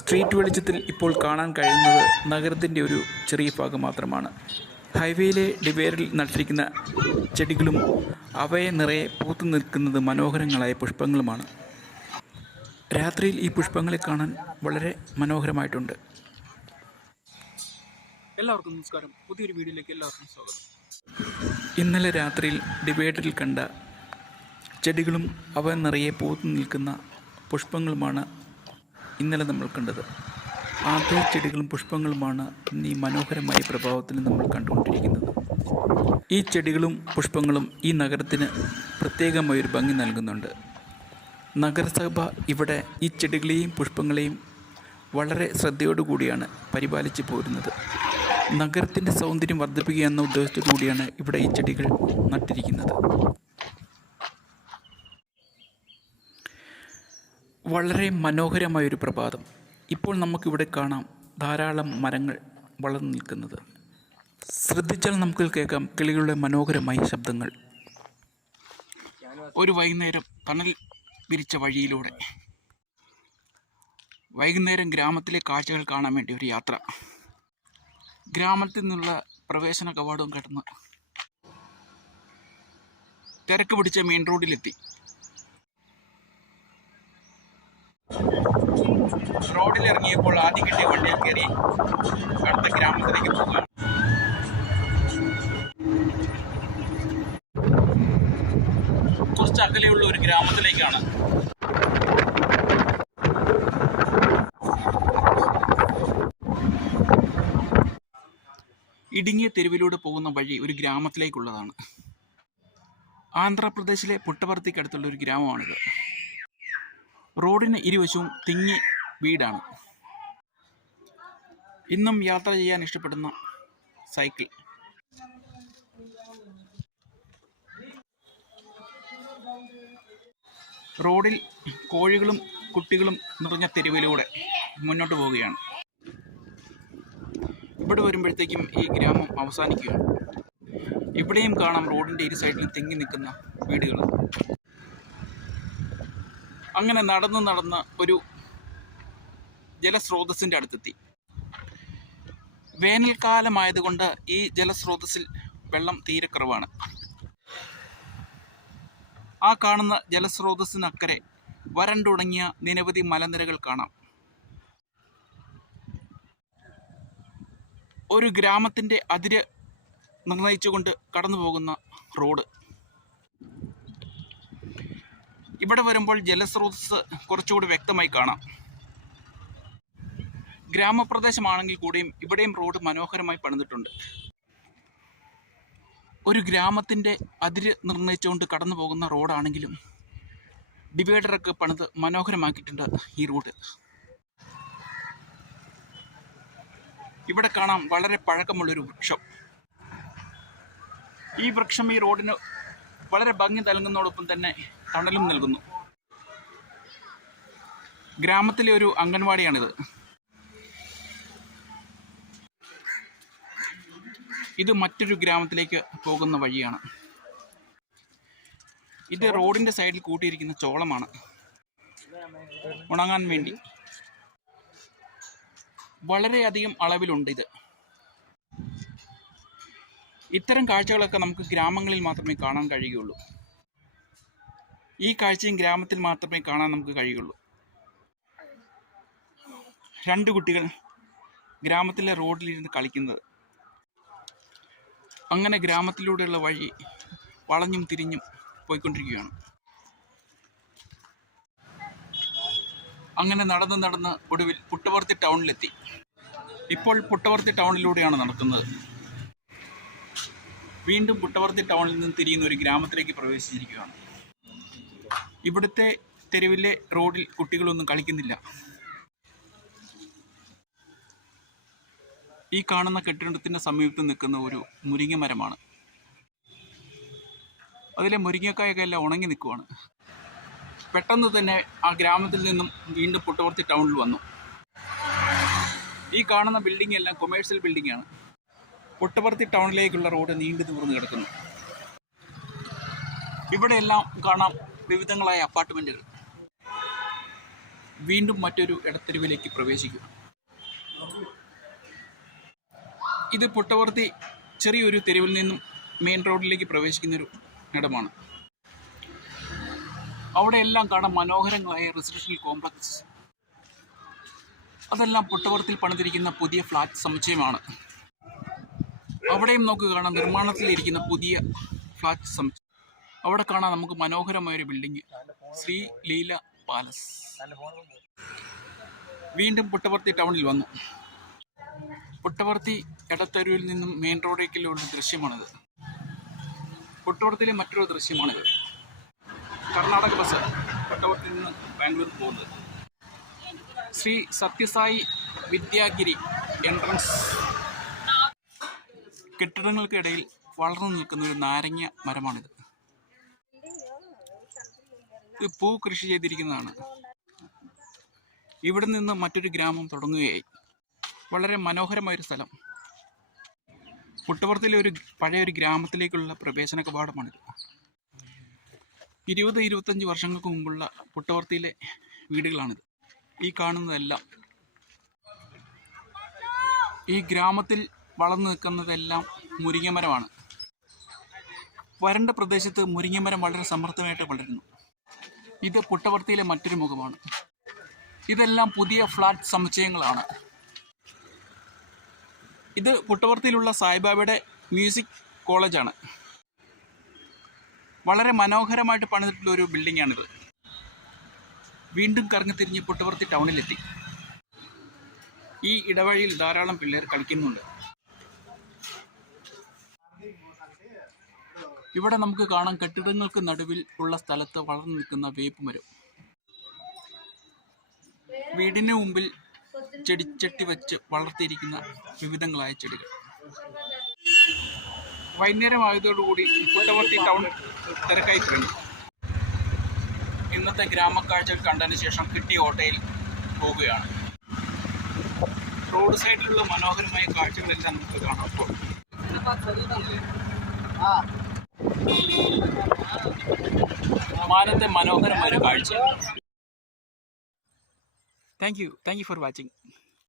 Street വെളിച്ചത്തിൽ ഇപ്പോൾ കാണാൻ കഴിയുന്നത് നഗരത്തിൻ്റെ ഒരു ചെറിയ ഭാഗം മാത്രമാണ്. ഹൈവേയിലെ ഡിവൈഡറിൽ നട്ടിരിക്കുന്ന ചെടികളും അവയെ നിറയെ പൂത്തു നിൽക്കുന്നത് മനോഹരങ്ങളായ പുഷ്പങ്ങളുമാണ്. രാത്രിയിൽ ഈ പുഷ്പങ്ങളെ കാണാൻ വളരെ മനോഹരമായിട്ടുണ്ട്. എല്ലാവർക്കും നമസ്കാരം. പുതിയൊരു വീഡിയോയിലേക്ക് എല്ലാവർക്കും സ്വാഗതം. ഇന്നലെ രാത്രിയിൽ ഡിവൈഡറിൽ കണ്ട ചെടികളും അവ നിറയെ പൂത്തു നിൽക്കുന്ന പുഷ്പങ്ങളുമാണ് ഇന്നലെ നമ്മൾ കണ്ടത്. അതേ ചെടികളും പുഷ്പങ്ങളുമാണ് ഇന്ന് ഈ മനോഹരമായ പ്രഭാവത്തിൽ നമ്മൾ കണ്ടുകൊണ്ടിരിക്കുന്നത്. ഈ ചെടികളും പുഷ്പങ്ങളും ഈ നഗരത്തിന് പ്രത്യേകമായൊരു ഭംഗി നൽകുന്നുണ്ട്. നഗരസഭ ഇവിടെ ഈ ചെടികളെയും പുഷ്പങ്ങളെയും വളരെ ശ്രദ്ധയോടുകൂടിയാണ് പരിപാലിച്ചു പോരുന്നത്. നഗരത്തിൻ്റെ സൗന്ദര്യം വർദ്ധിപ്പിക്കുക എന്ന ഉദ്ദേശത്തോടു കൂടിയാണ് ഇവിടെ ഈ ചെടികൾ നട്ടിരിക്കുന്നത്. വളരെ മനോഹരമായൊരു പ്രഭാതം. ഇപ്പോൾ നമുക്കിവിടെ കാണാം ധാരാളം മരങ്ങൾ വളർന്നു നിൽക്കുന്നത്. ശ്രദ്ധിച്ചാൽ നമുക്ക് കേൾക്കാം കിളികളുടെ മനോഹരമായ ശബ്ദങ്ങൾ. ഒരു വൈകുന്നേരം തണൽ വിരിച്ച വഴിയിലൂടെ വൈകുന്നേരം ഗ്രാമത്തിലെ കാഴ്ചകൾ കാണാൻ വേണ്ടി ഒരു യാത്ര. ഗ്രാമത്തിൽ നിന്നുള്ള പ്രവേശന കവാടവും കടന്ന് തിരക്ക് പിടിച്ച മെയിൻ റോഡിലെത്തി. റോഡിലിറങ്ങിയപ്പോൾ ആദ്യം കിട്ടിയ വണ്ടിയിൽ കയറി അടുത്ത ഗ്രാമത്തിലേക്ക് പോകുകയാണ്. കുറച്ച് അകലെയുള്ള ഒരു ഗ്രാമത്തിലേക്കാണ്. ഇടുങ്ങിയ തെരുവിലൂടെ പോകുന്ന വഴി ഒരു ഗ്രാമത്തിലേക്കുള്ളതാണ്. ആന്ധ്രാപ്രദേശിലെ പുട്ടപർത്തിക്കടുത്തുള്ള ഒരു ഗ്രാമമാണിത്. റോഡിന് ഇരുവശവും തിങ്ങി വീടാണ്. ഇന്നും യാത്ര ചെയ്യാൻ ഇഷ്ടപ്പെടുന്ന സൈക്കിൾ. റോഡിൽ കോഴികളും കുട്ടികളും നിറഞ്ഞ തെരുവിലൂടെ മുന്നോട്ട് പോവുകയാണ്. ഇവിടെ വരുമ്പോഴത്തേക്കും ഈ ഗ്രാമം അവസാനിക്കുകയാണ്. ഇവിടെയും കാണാം റോഡിൻ്റെ ഇരു സൈഡിലും തിങ്ങി നിൽക്കുന്ന വീടുകൾ. അങ്ങനെ നടന്ന് ഒരു ജലസ്രോതസ്സിൻ്റെ അടുത്തെത്തി. വേനൽക്കാലമായതുകൊണ്ട് ഈ ജലസ്രോതസ്സിൽ വെള്ളം തീരെ കുറവാണ്. ആ കാണുന്ന ജലസ്രോതസ്സിനക്കരെ വരണ്ടുണങ്ങിയ നിരവധി മലനിരകൾ കാണാം. ഒരു ഗ്രാമത്തിൻ്റെ അതിര് നിർണയിച്ചുകൊണ്ട് കടന്നു പോകുന്ന റോഡ്. ഇവിടെ വരുമ്പോൾ ജലസ്രോതസ് കുറച്ചുകൂടി വ്യക്തമായി കാണാം. ഗ്രാമപ്രദേശമാണെങ്കിൽ കൂടിയും ഇവിടെയും റോഡ് മനോഹരമായി പണിതിട്ടുണ്ട്. ഒരു ഗ്രാമത്തിൻ്റെ അതിര് നിർണയിച്ചുകൊണ്ട് കടന്നു പോകുന്ന റോഡാണെങ്കിലും ഡിവൈഡറൊക്കെ പണിത് മനോഹരമാക്കിയിട്ടുണ്ട് ഈ റോഡ്. ഇവിടെ കാണാം വളരെ പഴക്കമുള്ളൊരു വൃക്ഷം. ഈ വൃക്ഷം ഈ റോഡിന് വളരെ ഭംഗി നൽകുന്നതോടൊപ്പം തന്നെ തണലും നൽകുന്നു. ഗ്രാമത്തിലെ ഒരു അംഗൻവാടിയാണിത്. ഇത് മറ്റൊരു ഗ്രാമത്തിലേക്ക് പോകുന്ന വഴിയാണ്. ഇത് റോഡിൻ്റെ സൈഡിൽ കൂട്ടിയിരിക്കുന്ന ചോളമാണ് ഉണങ്ങാൻ വേണ്ടി. വളരെയധികം അളവിലുണ്ട് ഇത്. ഇത്തരം കാഴ്ചകളൊക്കെ നമുക്ക് ഗ്രാമങ്ങളിൽ മാത്രമേ കാണാൻ കഴിയുകയുള്ളൂ. ഈ കാഴ്ചയും ഗ്രാമത്തിൽ മാത്രമേ കാണാൻ നമുക്ക് കഴിയുള്ളൂ. രണ്ട് കുട്ടികൾ ഗ്രാമത്തിലെ റോഡിലിരുന്ന് കളിക്കുന്നത്. അങ്ങനെ ഗ്രാമത്തിലൂടെയുള്ള വഴി വളഞ്ഞും തിരിഞ്ഞും പോയിക്കൊണ്ടിരിക്കുകയാണ്. അങ്ങനെ നടന്ന് ഒടുവിൽ പുട്ടപർത്തി ടൗണിലെത്തി. ഇപ്പോൾ പുട്ടപർത്തി ടൗണിലൂടെയാണ് നടക്കുന്നത്. വീണ്ടും പുട്ടപർത്തി ടൗണിൽ നിന്ന് തിരിയുന്ന ഒരു ഗ്രാമത്തിലേക്ക് പ്രവേശിച്ചിരിക്കുകയാണ്. ഇവിടുത്തെ തെരുവിലെ റോഡിൽ കുട്ടികളൊന്നും കളിക്കുന്നില്ല. ഈ കാണുന്ന കെട്ടിടത്തിൻ്റെ സമീപത്ത് നിൽക്കുന്ന ഒരു മുരിങ്ങ മരമാണ്. അതിലെ മുരിങ്ങക്കായൊക്കെ എല്ലാം ഉണങ്ങി നിൽക്കുവാണ്. പെട്ടെന്ന് തന്നെ ആ ഗ്രാമത്തിൽ നിന്നും വീണ്ടും പുട്ടപർത്തി ടൗണിൽ വന്നു. ഈ കാണുന്ന ബിൽഡിംഗ് എല്ലാം കൊമേഴ്സ്യൽ ബിൽഡിംഗാണ്. പുട്ടപർത്തി ടൗണിലേക്കുള്ള റോഡ് നീണ്ടു നിവർന്ന് കിടക്കുന്നു. ഇവിടെയെല്ലാം കാണാം വിവിധങ്ങളായ അപ്പാർട്ട്മെൻറ്റുകൾ. വീണ്ടും മറ്റൊരു ഇടത്തെരുവിലേക്ക് പ്രവേശിക്കും. ഇത് പുട്ടപർത്തി ചെറിയൊരു തെരുവിൽ നിന്നും മെയിൻ റോഡിലേക്ക് പ്രവേശിക്കുന്നൊരു ഇടമാണ്. അവിടെ എല്ലാം കാണാൻ മനോഹരങ്ങളായ റെസിഡൻഷ്യൽ കോംപ്ലക്സ്. അതെല്ലാം പുട്ടപർത്തിയിൽ പണിതിരിക്കുന്ന പുതിയ ഫ്ലാറ്റ് സമുച്ചയമാണ്. അവിടെയും നമുക്ക് കാണാം നിർമ്മാണത്തിലിരിക്കുന്ന പുതിയ ഫ്ലാറ്റ് സമുച്ചയം. അവിടെ കാണാം നമുക്ക് മനോഹരമായൊരു ബിൽഡിംഗ്, ശ്രീ ലീല പാലസ്. വീണ്ടും പുട്ടപർത്തി ടൗണിൽ വന്നു. പുട്ടപർത്തി ഇടത്തെരുവിൽ നിന്നും മെയിൻ റോഡിലേക്കുള്ള ദൃശ്യമാണിത്. പുട്ടപർത്തിയിലെ മറ്റൊരു ദൃശ്യമാണിത്. കർണാടക ബസ് പുട്ടപർത്തിയിൽ നിന്ന് ബാംഗ്ലൂർ പോകുന്നത്. ശ്രീ സത്യസായി വിദ്യാഗിരി എൻട്രൻസ്. കെട്ടിടങ്ങൾക്കിടയിൽ വളർന്നു നിൽക്കുന്ന ഒരു നാരങ്ങ മരമാണിത്. ഇത് പൂ കൃഷി ചെയ്തിരിക്കുന്നതാണ്. ഇവിടെ നിന്ന് മറ്റൊരു ഗ്രാമം തുടങ്ങുകയായി. വളരെ മനോഹരമായൊരു സ്ഥലം. പുട്ടപർത്തിയിലെ പഴയൊരു ഗ്രാമത്തിലേക്കുള്ള പ്രവേശന കവാടമാണിത്. 20-25 വർഷങ്ങൾക്ക് മുമ്പുള്ള പുട്ടപർത്തിയിലെ വീടുകളാണിത്. ഈ കാണുന്നതെല്ലാം ഈ ഗ്രാമത്തിൽ വളർന്നു നിൽക്കുന്നതെല്ലാം മുരിങ്ങമരമാണ്. വരണ്ട പ്രദേശത്ത് മുരിങ്ങമരം വളരെ സമൃദ്ധമായിട്ട് വളരുന്നു. ഇത് പുട്ടപർത്തിയിലെ മറ്റൊരു മുഖമാണ്. ഇതെല്ലാം പുതിയ ഫ്ലാറ്റ് സമുച്ചയങ്ങളാണ്. ഇത് പുട്ടപർത്തിയിലുള്ള സായിബാബയുടെ മ്യൂസിക് കോളേജാണ്. വളരെ മനോഹരമായിട്ട് പണിതിട്ടുള്ള ഒരു ബിൽഡിംഗാണിത്. വീണ്ടും കറങ്ങിത്തിരിഞ്ഞ് പുട്ടപർത്തി ടൗണിലെത്തി. ഈ ഇടവഴിയിൽ ധാരാളം പിള്ളേർ കളിക്കുന്നുണ്ട്. ഇവിടെ നമുക്ക് കാണാം കെട്ടിടങ്ങൾക്ക് നടുവിൽ ഉള്ള സ്ഥലത്ത് വളർന്നു നിൽക്കുന്ന വേപ്പ് മരം. വീടിന് മുമ്പിൽ ചെടിച്ചട്ടി വെച്ച് വളർത്തിയിരിക്കുന്ന വിവിധങ്ങളായ ചെടികൾ. വൈകുന്നേരമായതോടുകൂടി പുട്ടപർത്തി ടൗൺ തിരക്കായി തുടങ്ങി. ഇന്നത്തെ ഗ്രാമക്കാഴ്ചകൾ കണ്ടതിന് ശേഷം കിട്ടിയ ഓട്ടോയിൽ പോവുകയാണ്. റോഡ് സൈഡിലുള്ള മനോഹരമായ കാഴ്ചകളെല്ലാം നമുക്ക് കാണാം. അപ്പോൾ മാനത്തെ മനോഹരമായ ഒരു കാഴ്ച. Thank you for watching.